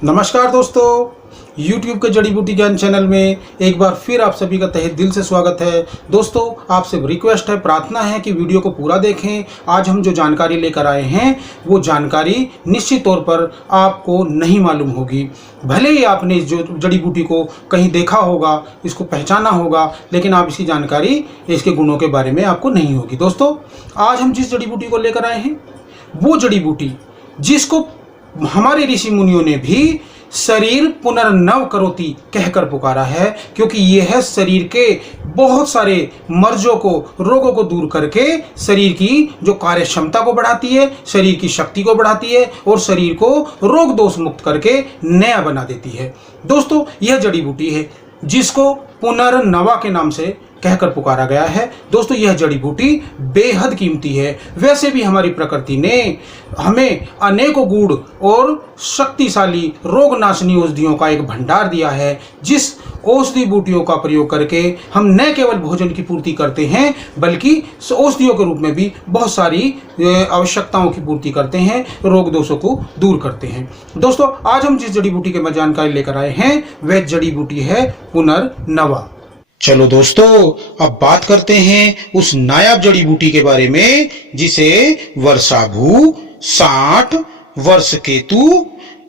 नमस्कार दोस्तों, YouTube के जड़ी बूटी ज्ञान चैनल में एक बार फिर आप सभी का तहे दिल से स्वागत है। दोस्तों, आपसे रिक्वेस्ट है, प्रार्थना है कि वीडियो को पूरा देखें। आज हम जो जानकारी लेकर आए हैं वो जानकारी निश्चित तौर पर आपको नहीं मालूम होगी। भले ही आपने इस जो जड़ी बूटी को कहीं देखा होगा, इसको पहचाना होगा, लेकिन आप इसकी जानकारी, इसके गुणों के बारे में आपको नहीं होगी। दोस्तों, आज हम जिस जड़ी बूटी को लेकर आए हैं वो जड़ी बूटी जिसको हमारे ऋषि मुनियों ने भी शरीर पुनर्नव करोति कहकर पुकारा है, क्योंकि यह शरीर के बहुत सारे मर्जों को, रोगों को दूर करके शरीर की जो कार्य क्षमता को बढ़ाती है, शरीर की शक्ति को बढ़ाती है और शरीर को रोग दोष मुक्त करके नया बना देती है। दोस्तों, यह जड़ी बूटी है जिसको पुनर्नवा के नाम से कहकर पुकारा गया है। दोस्तों, यह जड़ी बूटी बेहद कीमती है। वैसे भी हमारी प्रकृति ने हमें अनेकों गुण और शक्तिशाली रोग नाशनी औषधियों का एक भंडार दिया है, जिस औषधि बूटियों का प्रयोग करके हम न केवल भोजन की पूर्ति करते हैं बल्कि औषधियों के रूप में भी बहुत सारी आवश्यकताओं की पूर्ति करते हैं, रोग दोषों को दूर करते हैं। दोस्तों, आज हम जिस जड़ी बूटी के जानकारी लेकर आए हैं वह जड़ी बूटी है पुनर्नवा। चलो दोस्तों, अब बात करते हैं उस नायाब जड़ी बूटी के बारे में जिसे वर्षाभू, 60 वर्ष केतु,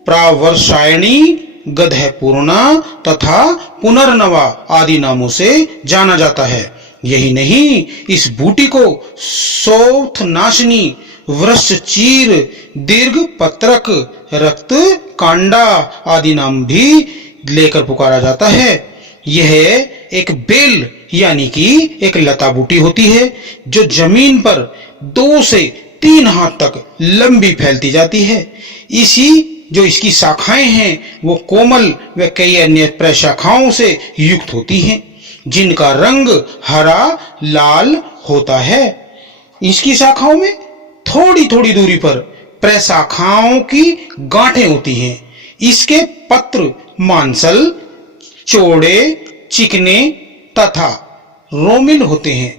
प्रावर्षायणी, गधपूर्णा तथा पुनर्नवा आदि नामों से जाना जाता है। यही नहीं, इस बूटी को सौथ नाशनी, वृष चीर, दीर्घ पत्रक, रक्त कांडा आदि नाम भी लेकर पुकारा जाता है। यह एक बेल यानी कि एक लता बूटी होती है जो जमीन पर 2 से 3 हाथ तक लंबी फैलती जाती है। इसकी शाखाएं हैं वो कोमल व कई अन्य प्रशाखाओं से युक्त होती हैं जिनका रंग हरा लाल होता है। इसकी शाखाओं में थोड़ी थोड़ी दूरी पर प्रशाखाओं की गांठें होती हैं। इसके पत्र मांसल, चौड़े, चिकने तथा रोमिल होते हैं,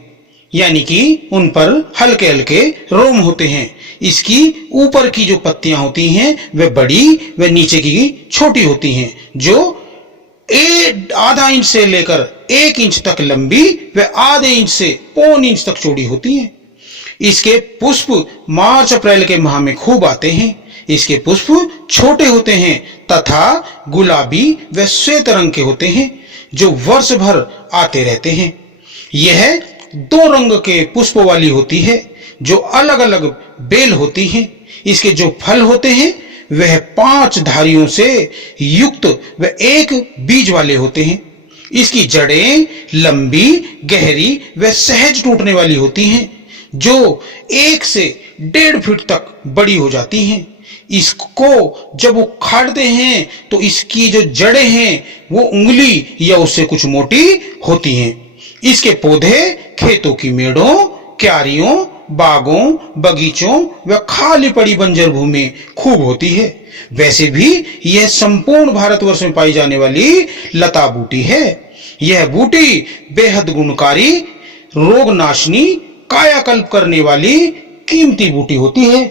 यानी कि उन पर हल्के हल्के रोम होते हैं। इसकी ऊपर की जो पत्तियां होती हैं वे बड़ी व नीचे की छोटी होती हैं, जो आधा इंच से लेकर 1 इंच तक लंबी व आधे इंच से पौन इंच तक चौड़ी होती हैं। इसके पुष्प मार्च अप्रैल के माह में खूब आते हैं। इसके पुष्प छोटे होते हैं तथा गुलाबी व श्वेत रंग के होते हैं जो वर्ष भर आते रहते हैं। यह 2 रंग के पुष्प वाली होती है जो अलग अलग बेल होती हैं। इसके जो फल होते हैं वह 5 धारियों से युक्त व 1 बीज वाले होते हैं। इसकी जड़ें लंबी, गहरी व सहज टूटने वाली होती हैं जो 1 से 1.5 फीट तक बड़ी हो जाती हैं। इसको जब उखाड़ते हैं तो इसकी जो जड़ें हैं वो उंगली या उससे कुछ मोटी होती हैं। इसके पौधे खेतों की मेड़ों, क्यारियों, बागों, बगीचों व खाली पड़ी बंजर भूमि खूब होती है। वैसे भी यह संपूर्ण भारतवर्ष में पाई जाने वाली लता बूटी है। यह बूटी बेहद गुणकारी, रोग नाशनी, कायाकल्प करने वाली कीमती बूटी होती है।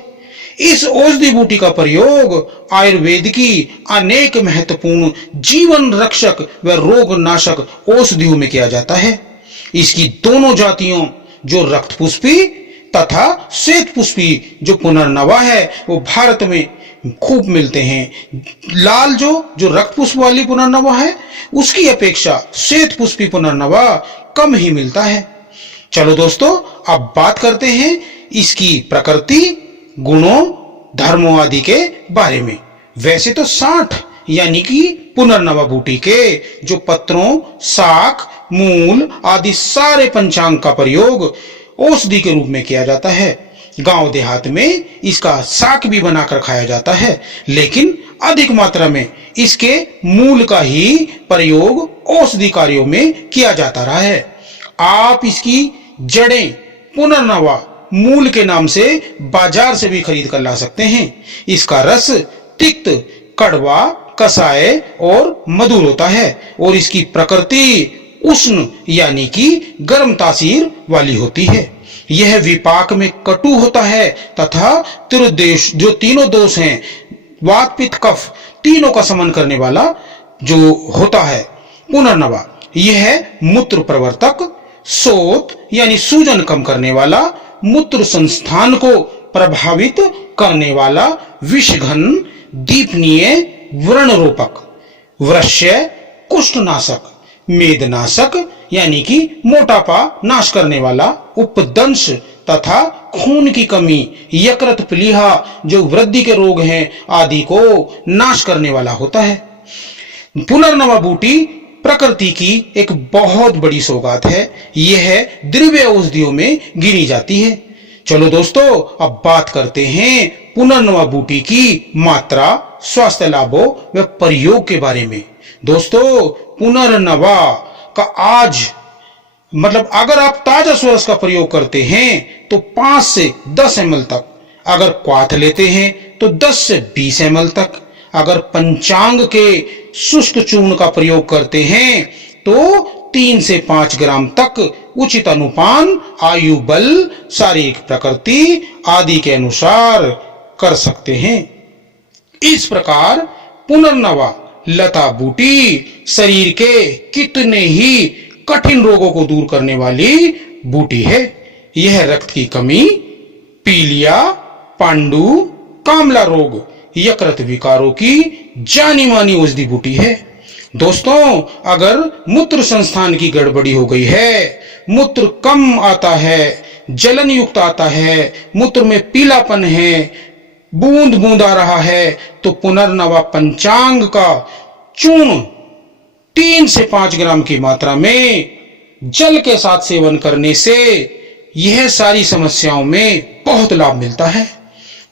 इस औषधि बूटी का प्रयोग आयुर्वेद की अनेक महत्वपूर्ण जीवन रक्षक व रोग नाशक औषधियों में किया जाता है। इसकी दोनों जातियों, जो रक्त पुष्पी तथा श्वेत पुष्पी जो पुनर्नवा है, वो भारत में खूब मिलते हैं। लाल जो रक्त पुष्प वाली पुनर्नवा है उसकी अपेक्षा श्वेत पुष्पी पुनर्नवा कम ही मिलता है। चलो दोस्तों, अब बात करते हैं इसकी प्रकृति, गुणों, धर्मों आदि के बारे में। वैसे तो 60 यानी कि पुनर्नवा बूटी के जो पत्रों, शाख, मूल आदि सारे पंचांग का प्रयोग औषधि के रूप में किया जाता है। गांव देहात में इसका शाक भी बनाकर खाया जाता है, लेकिन अधिक मात्रा में इसके मूल का ही प्रयोग औषधि कार्यों में किया जाता रहा है। आप इसकी जड़ें पुनर्नवा मूल के नाम से बाजार से भी खरीद कर ला सकते हैं। इसका रस तिक्त, कड़वा, कसाय और मधुर होता है और इसकी प्रकृति उष्ण यानी कि गर्म तासीर वाली होती है। यह विपाक में कटु होता है तथा त्रिदोष, जो तीनों दोष हैं, वात पित्त कफ, तीनों का समन करने वाला जो होता है पुनर्नवा। यह है मूत्र प्रवर्तक, शोथ यानी सूजन कम करने वाला, मूत्र संस्थान को प्रभावित करने वाला, विषघन, दीपनीय, व्रणरोपक, वृश्य, कुष्ठनाशक, मेदनाशक यानी कि मोटापा नाश करने वाला, उपदंश तथा खून की कमी, यकृत प्लीहा जो वृद्धि के रोग हैं आदि को नाश करने वाला होता है। पुनर्नवा बूटी प्रकृति की एक बहुत बड़ी सौगात है। यह द्रव्य औषधियों में गिनी जाती है। चलो दोस्तों, अब बात करते हैं पुनर्नवा बूटी की मात्रा, स्वास्थ्य लाभों व प्रयोग के बारे में। दोस्तों, पुनर्नवा का अगर आप ताजा स्वरस का प्रयोग करते हैं तो 5 से 10 ml तक, अगर क्वाथ लेते हैं तो 10 से 20 ml तक, अगर पंचांग के शुष्क चूर्ण का प्रयोग करते हैं तो 3 से 5 ग्राम तक उचित अनुपान आयु, बल, शारीरिक प्रकृति आदि के अनुसार कर सकते हैं। इस प्रकार पुनर्नवा लता बूटी शरीर के कितने ही कठिन रोगों को दूर करने वाली बूटी है। यह रक्त की कमी, पीलिया, पांडु, कामला रोग, यकृत विकारों की जानी मानी औषधि बूटी है। दोस्तों, अगर मूत्र संस्थान की गड़बड़ी हो गई है, मूत्र कम आता है, जलन युक्त आता है, मूत्र में पीलापन है, बूंद बूंद आ रहा है, तो पुनर्नवा पंचांग का चूर्ण 3 से 5 ग्राम की मात्रा में जल के साथ सेवन करने से यह सारी समस्याओं में बहुत लाभ मिलता है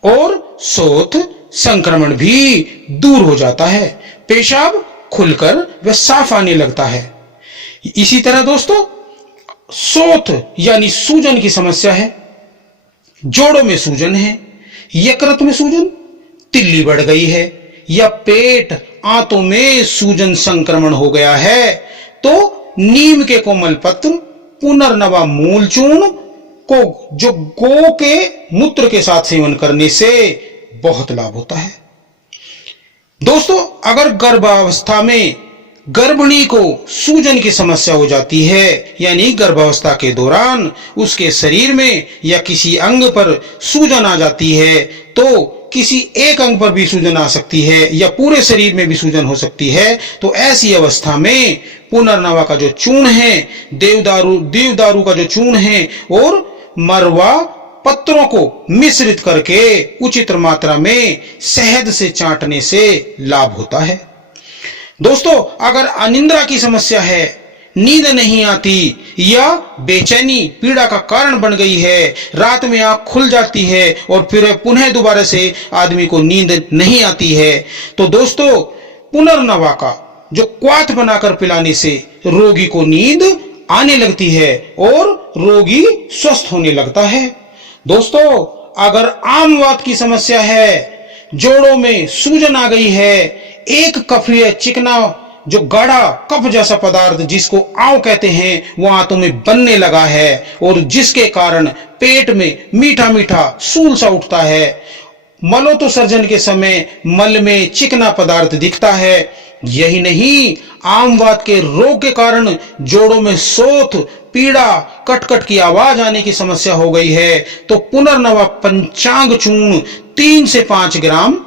और शोथ संक्रमण भी दूर हो जाता है, पेशाब खुलकर व साफ आने लगता है। इसी तरह दोस्तों, शोथ यानी सूजन की समस्या है, जोड़ों में सूजन है, यकृत में सूजन, तिल्ली बढ़ गई है या पेट आंतों में सूजन संक्रमण हो गया है, तो नीम के कोमल पत्र, पुनर्नवा मूल चूर्ण को जो गौ के मूत्र के साथ सेवन करने से बहुत लाभ होता है। दोस्तों, अगर गर्भावस्था में गर्भिणी को सूजन की समस्या हो जाती है, यानी गर्भावस्था के दौरान उसके शरीर में या किसी अंग पर सूजन आ जाती है, तो किसी एक अंग पर भी सूजन आ सकती है या पूरे शरीर में भी सूजन हो सकती है, तो ऐसी अवस्था में पुनर्नवा का जो चूर्ण है, देवदारू का जो चूर्ण है और मरवा पत्रों को मिश्रित करके उचित मात्रा में शहद से चाटने से लाभ होता है। दोस्तों, अगर अनिद्रा की समस्या है, नींद नहीं आती या बेचैनी पीड़ा का कारण बन गई है, रात में आंख खुल जाती है और फिर पुनः दोबारा से आदमी को नींद नहीं आती है, तो दोस्तों पुनर्नवा का जो क्वाथ बनाकर पिलाने से रोगी को नींद आने लगती है और रोगी स्वस्थ होने लगता है। दोस्तों, अगर आमवात की समस्या है, जोड़ों में सूजन आ गई है, एक कफीय चिकना जो गाढ़ा कफ जैसा पदार्थ जिसको आंव कहते हैं वो आंतों में बनने लगा है और जिसके कारण पेट में मीठा मीठा सूल सा उठता है, मलोत्सर्जन के समय मल में चिकना पदार्थ दिखता है। यही नहीं, आमवात के रोग के कारण जोड़ों में शोथ, पीड़ा, कटकट की आवाज आने की समस्या हो गई है, तो पुनर्नवा पंचांग चूर्ण 3 से 5 ग्राम,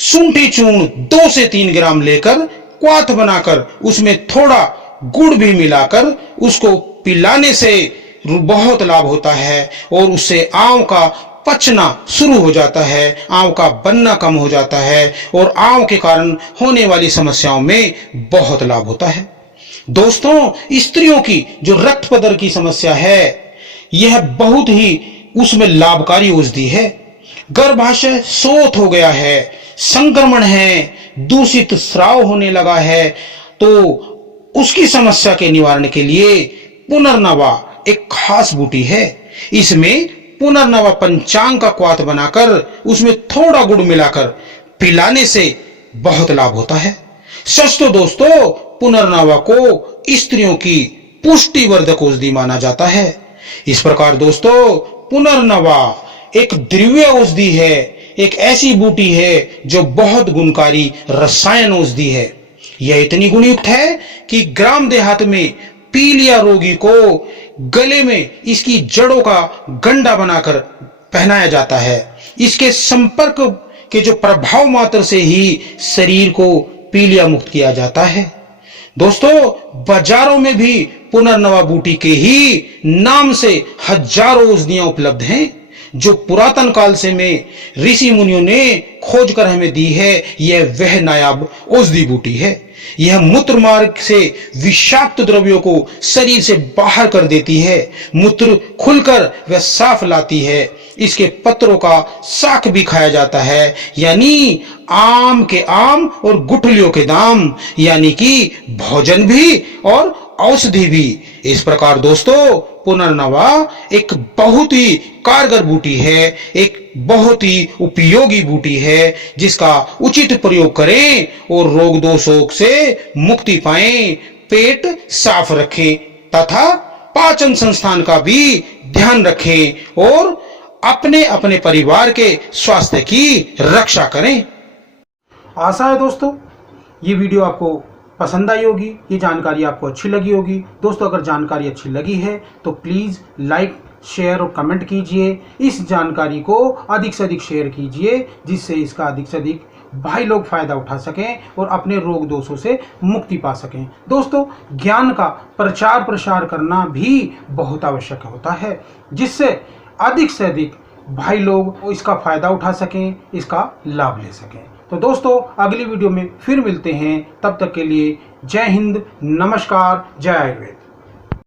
शुंठी चूर्ण 2 से 3 ग्राम लेकर क्वाथ बनाकर उसमें थोड़ा गुड़ भी मिलाकर उसको पिलाने से बहुत लाभ होता है और उससे आंव का पचना शुरू हो जाता है, आंव का बनना कम हो जाता है और आंव के कारण होने वाली समस्याओं में बहुत लाभ होता है। दोस्तों, स्त्रियों की जो रक्त पदर की समस्या है, यह बहुत ही उसमें लाभकारी औषधि है। गर्भाशय शोथ हो गया है, संक्रमण है, दूषित स्राव होने लगा है, तो उसकी समस्या के निवारण के लिए पुनर्नवा एक खास बूटी है। इसमें पुनर्नवा पंचांग का क्वाथ बनाकर उसमें थोड़ा गुड़ मिलाकर पिलाने से बहुत लाभ होता है। सच तो दोस्तों, पुनर्नवा को स्त्रियों की पुष्टिवर्धक औषधि माना जाता है। इस प्रकार दोस्तों, पुनर्नवा एक द्रव्य औषधि है। एक ऐसी बूटी है जो बहुत गुणकारी रसायन औषधि है। यह इतनी गुणयुक्त है कि ग्राम देहात में पीलिया रोगी को गले में इसकी जड़ों का गंडा बनाकर पहनाया जाता है। इसके संपर्क के जो प्रभाव मात्र से ही शरीर को पीलिया मुक्त किया जाता है। दोस्तों, बाजारों में भी पुनर्नवा बूटी के ही नाम से हजारों औषधियां उपलब्ध हैं, जो पुरातन काल से में ऋषि मुनियों ने खोज कर हमें दी है। यह वह नायाब औषधि बूटी है। यह मूत्र मार्ग से विषाक्त द्रव्यों को शरीर से बाहर कर देती है। मूत्र खुलकर वह साफ लाती है। इसके पत्रों का शाक भी खाया जाता है, यानी आम के आम और गुठलियों के दाम, यानी कि भोजन भी और औषधि भी। इस प्रकार दोस्तों, पुनर्नवा एक बहुत ही कारगर बूटी है, एक बहुत ही उपयोगी बूटी है, जिसका उचित प्रयोग करें और रोग दोषों से मुक्ति पाएं, पेट साफ रखें तथा पाचन संस्थान का भी ध्यान रखें और अपने अपने परिवार के स्वास्थ्य की रक्षा करें। आशा है दोस्तों ये वीडियो आपको पसंद आई होगी, ये जानकारी आपको अच्छी लगी होगी। दोस्तों, अगर जानकारी अच्छी लगी है तो प्लीज़ लाइक, शेयर और कमेंट कीजिए। इस जानकारी को अधिक से अधिक शेयर कीजिए, जिससे इसका अधिक से अधिक भाई लोग फायदा उठा सकें और अपने रोग दोषों से मुक्ति पा सकें। दोस्तों, ज्ञान का प्रचार प्रसार करना भी बहुत आवश्यक होता है, जिससे अधिक से अधिक भाई लोग इसका फायदा उठा सकें, इसका लाभ ले सकें। तो दोस्तों, अगली वीडियो में फिर मिलते हैं। तब तक के लिए जय हिंद, नमस्कार, जय आयुर्वेद।